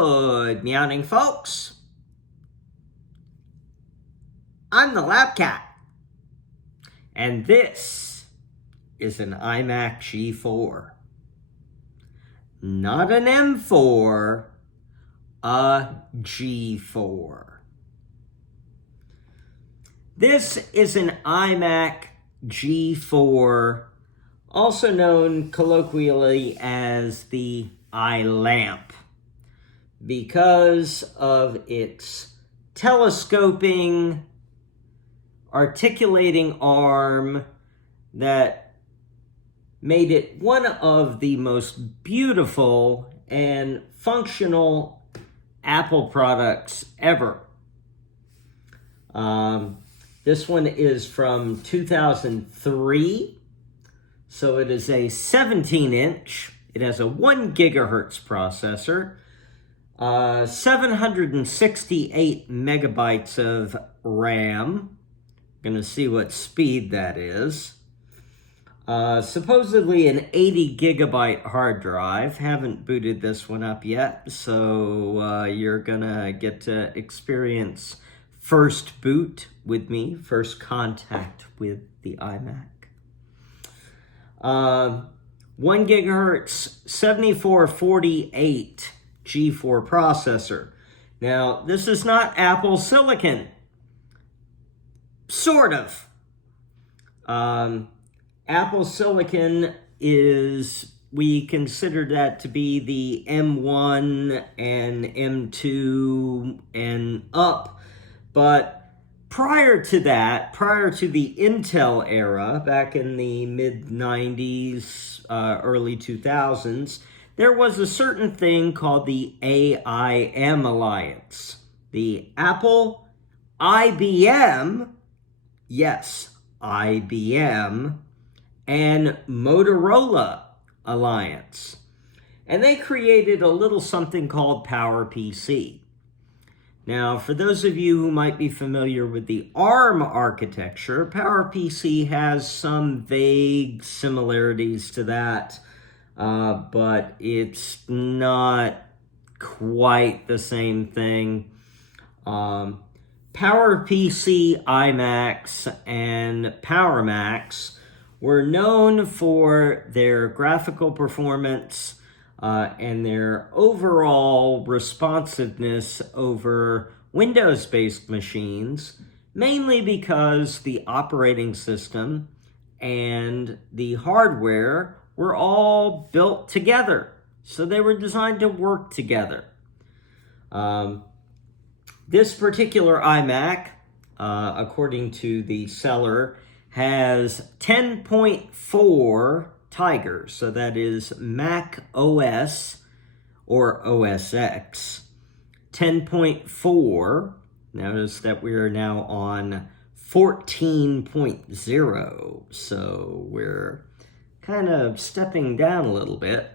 Good meowing, folks. I'm the LabCat, and this is an iMac G4. Not an M4, a G4. This is an iMac G4, also known colloquially as the iLamp, because of its telescoping, articulating arm that made it one of the most beautiful and functional Apple products ever. This one is from 2003, so it is a 17-inch. It has a 1 gigahertz processor, 768 megabytes of RAM. Gonna see what speed that is. Supposedly an 80 gigabyte hard drive. Haven't booted this one up yet, so you're gonna get to experience first boot with me, first contact with the iMac. 1 gigahertz, 7448 G4 processor. Now, this is not Apple Silicon. Sort of. Apple Silicon is, we consider that to be the M1 and M2 and up. But prior to that, prior to the Intel era, back in the mid-90s, early 2000s, there was a certain thing called the AIM Alliance. The Apple, IBM, yes, IBM, and Motorola Alliance. And they created a little something called PowerPC. Now, for those of you who might be familiar with the ARM architecture, PowerPC has some vague similarities to that, but it's not quite the same thing. PowerPC iMacs and PowerMacs were known for their graphical performance and their overall responsiveness over Windows-based machines, mainly because the operating system and the hardware were all built together. So they were designed to work together. This particular iMac, according to the seller, has 10.4 Tiger, so that is Mac OS or OS X 10.4. Notice that we are now on 14.0, so we're kind of stepping down a little bit,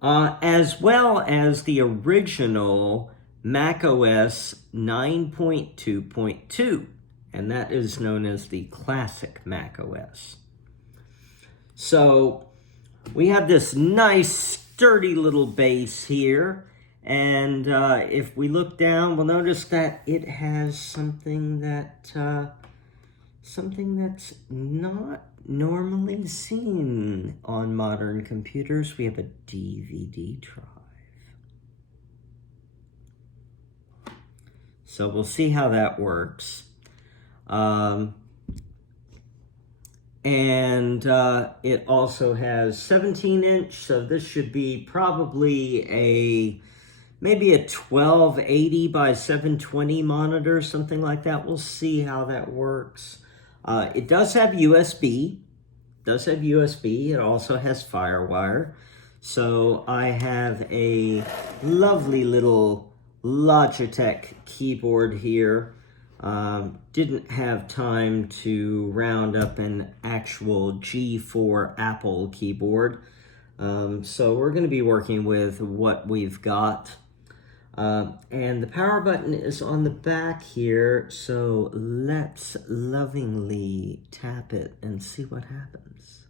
as well as the original Mac OS 9.2.2, and that is known as the classic Mac OS. So we have this nice sturdy little base here, and if we look down, we'll notice that it has something that's not normally seen on modern computers. We have a DVD drive. So we'll see how that works. And it also has 17-inch, so this should be probably maybe a 1280 by 720 monitor, something like that. We'll see how that works. It does have USB. It also has FireWire. So I have a lovely little Logitech keyboard here. Didn't have time to round up an actual G4 Apple keyboard. So we're going to be working with what we've got. And the power button is on the back here, so let's lovingly tap it and see what happens.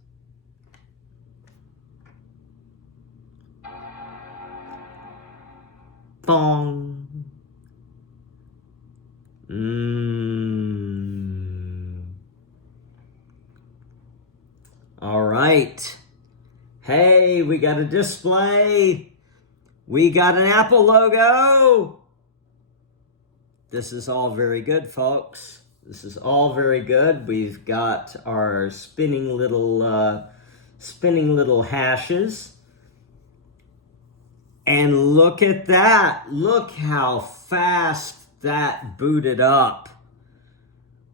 Bong. All right. Hey, we got a display. We got an Apple logo. This is all very good, folks. This is all very good. We've got our spinning little hashes. And look at that. Look how fast that booted up.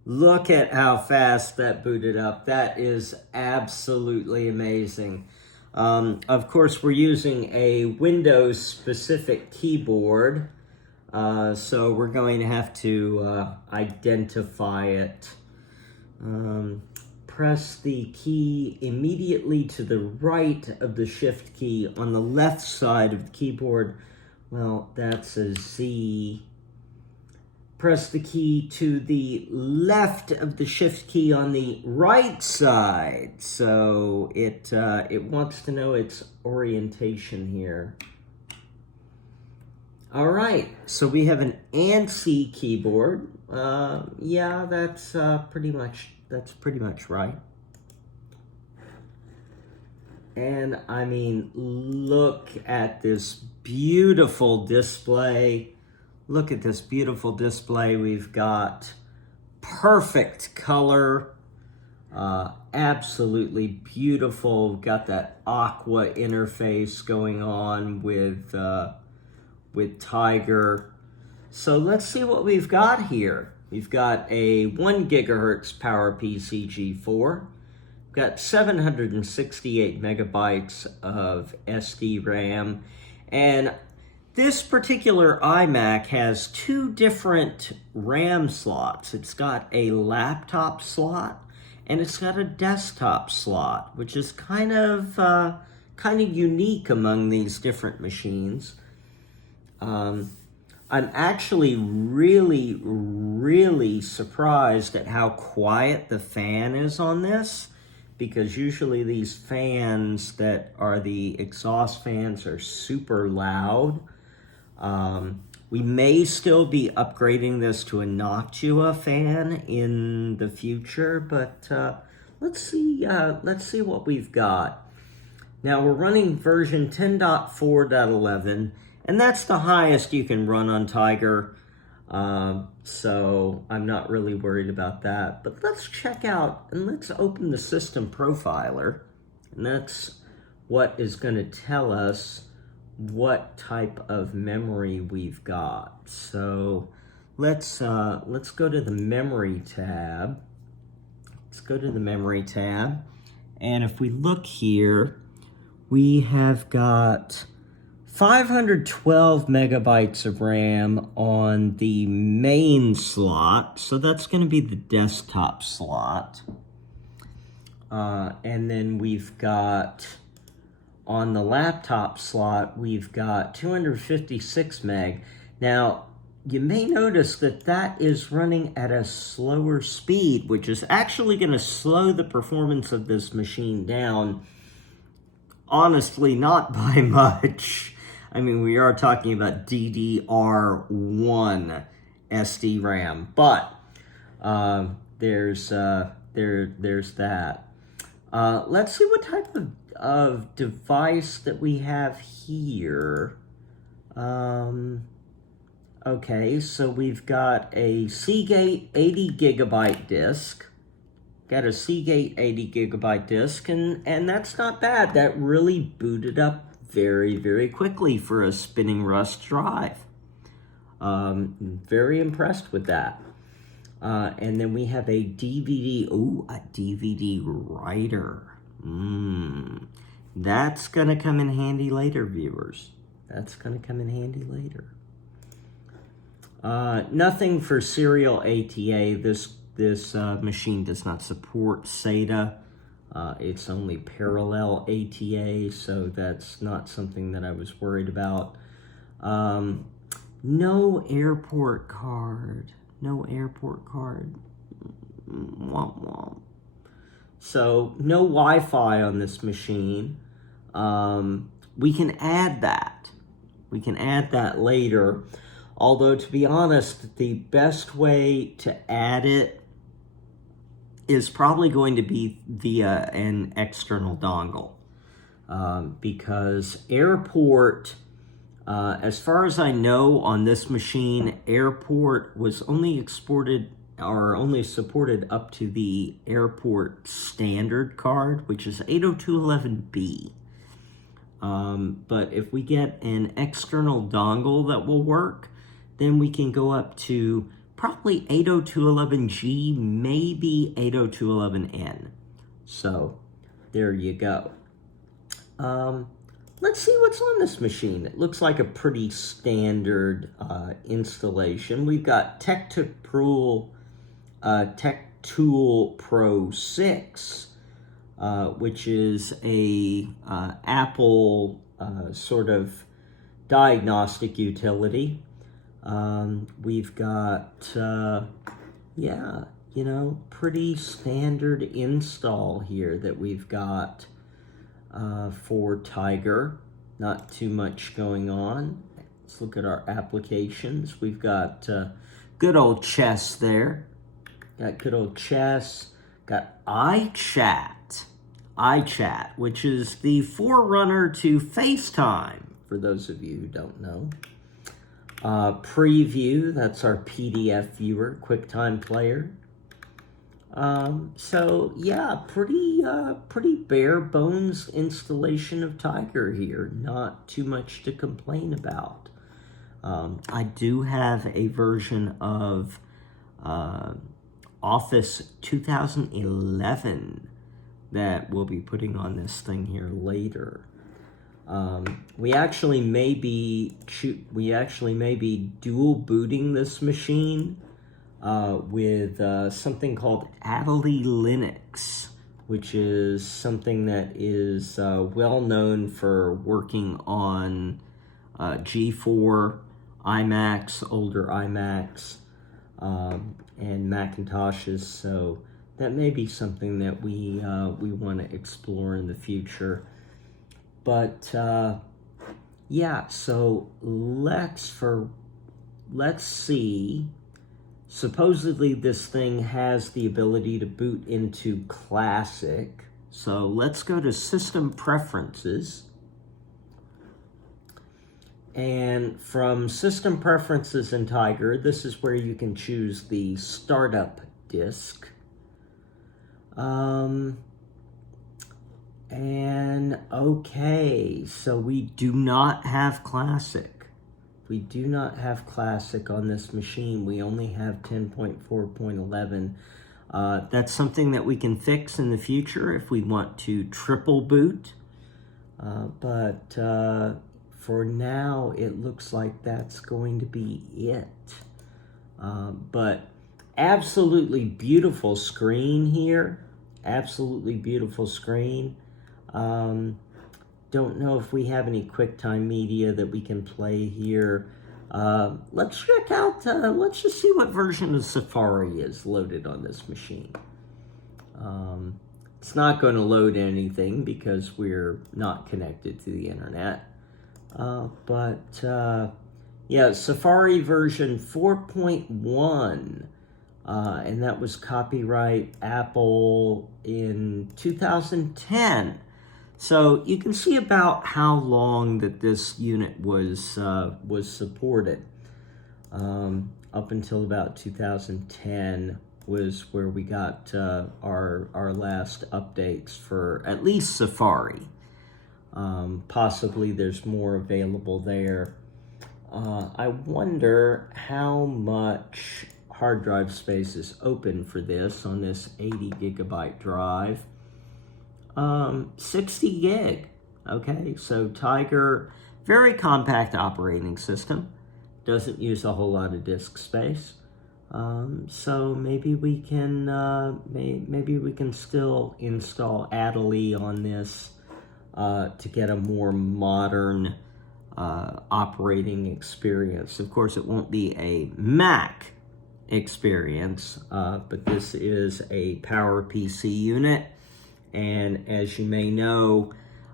Look at how fast that booted up. That is absolutely amazing. Of course, we're using a Windows-specific keyboard, so we're going to have to identify it. Press the key immediately to the right of the Shift key on the left side of the keyboard. Well, that's a Z. Press the key to the left of the Shift key on the right side. So it wants to know its orientation here. All right, so we have an ANSI keyboard. Yeah, that's pretty much right. And I mean, look at this beautiful display. Look at this beautiful display. We've got perfect color, absolutely beautiful. We've got that aqua interface going on with Tiger. So let's see what we've got here. We've got a 1 gigahertz PowerPC G4. We've got 768 megabytes of SD RAM, and this particular iMac has 2 different RAM slots. It's got a laptop slot and it's got a desktop slot, which is kind of unique among these different machines. I'm actually really surprised at how quiet the fan is on this, because usually these fans that are the exhaust fans are super loud. We may still be upgrading this to a Noctua fan in the future, but let's see what we've got. Now we're running version 10.4.11, and that's the highest you can run on Tiger. So I'm not really worried about that. But let's check out and let's open the system profiler, and that's what is going to tell us what type of memory we've got. So let's go to the memory tab. Let's go to the memory tab, and if we look here, we have got 512 megabytes of RAM on the main slot, so that's going to be the desktop slot. And then we've got, on the laptop slot, we've got 256 meg. Now, you may notice that that is running at a slower speed, which is actually going to slow the performance of this machine down. Honestly, not by much. I mean, we are talking about DDR1 SD RAM, but there's that. Let's see what type of device that we have here. Okay, so we've got a Seagate 80 gigabyte disk. Got a Seagate 80 gigabyte disk, and that's not bad. That really booted up very quickly for a spinning Rust drive. Very impressed with that. And then we have a DVD, a DVD writer. That's gonna come in handy later, viewers. That's gonna come in handy later. Nothing for serial ATA. This machine does not support SATA. It's only parallel ATA, so that's not something that I was worried about. No airport card. No airport card. Womp womp. So no Wi-Fi on this machine. We can add that. We can add that later. Although, to be honest, the best way to add it is probably going to be via an external dongle. Because Airport, as far as I know on this machine, Airport was only exported or only supported up to the Airport standard card, which is 802.11b. But if we get an external dongle that will work, then we can go up to probably 802.11g, maybe 802.11n. So there you go. Let's see what's on this machine. It looks like a pretty standard installation. We've got Tech Tool Pro 6, which is a Apple sort of diagnostic utility. We've got, yeah, you know, pretty standard install here that we've got for Tiger. Not too much going on. Let's look at our applications. We've got good old Chess there. Got good old Chess. Got iChat, which is the forerunner to FaceTime, for those of you who don't know. Preview, that's our PDF viewer, QuickTime Player. So yeah, pretty bare bones installation of Tiger here. Not too much to complain about. I do have a version of Office 2011 that we'll be putting on this thing here later. We actually may be dual booting this machine with something called Adley Linux, which is something that is well known for working on G4 iMacs, older iMacs, and Macintoshes. So that may be something that we want to explore in the future. But yeah, so let's see. Supposedly this thing has the ability to boot into Classic. So let's go to System Preferences. And from System Preferences in Tiger, this is where you can choose the startup disk. And okay, so we do not have Classic. We do not have Classic on this machine. We only have 10.4.11. That's something that we can fix in the future if we want to triple boot. But for now, it looks like that's going to be it. But absolutely beautiful screen here. Absolutely beautiful screen. Don't know if we have any QuickTime media that we can play here. Let's check out, let's just see what version of Safari is loaded on this machine. It's not going to load anything because we're not connected to the internet. Yeah, Safari version 4.1. And that was copyright Apple in 2010. So you can see about how long that this unit was supported. Up until about 2010 was where we got our last updates for at least Safari. Possibly there's more available there. I wonder how much hard drive space is open for this on this 80 gigabyte drive. 60 gig. Okay, so Tiger, very compact operating system. Doesn't use a whole lot of disk space. So maybe we can still install Adley on this to get a more modern operating experience. Of course, it won't be a Mac experience, but this is a PowerPC unit. And as you may know,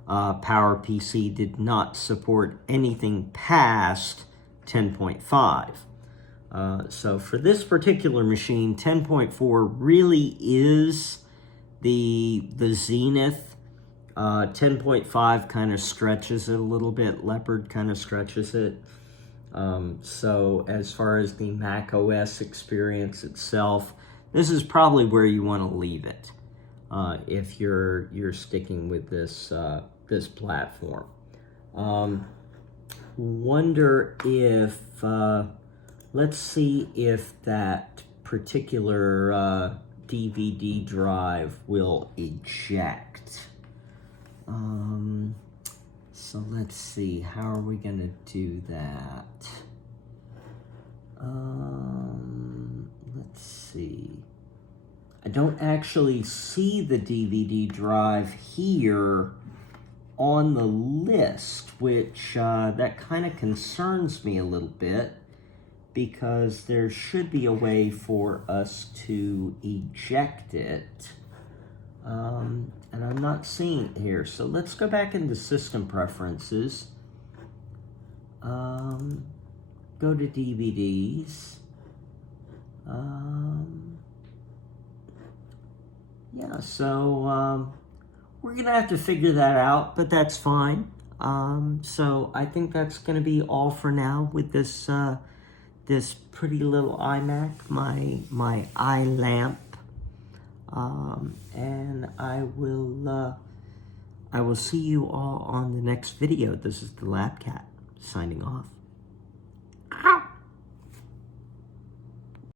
PowerPC did not support anything past 10.5. So for this particular machine, 10.4 really is the zenith. 10.5 kind of stretches it a little bit. Leopard kind of stretches it. So as far as the Mac OS experience itself, this is probably where you want to leave it if you're sticking with this this platform. Wonder if let's see if that particular DVD drive will eject. So let's see, how are we going to do that? Let's see. I don't actually see the DVD drive here on the list, which that kind of concerns me a little bit, because there should be a way for us to eject it. And I'm not seeing it here. So let's go back into System Preferences. Go to DVDs. Yeah, so we're going to have to figure that out, but that's fine. So I think that's going to be all for now with this this pretty little iMac, my iLamp. And I will see you all on the next video. This is the LabCat signing off.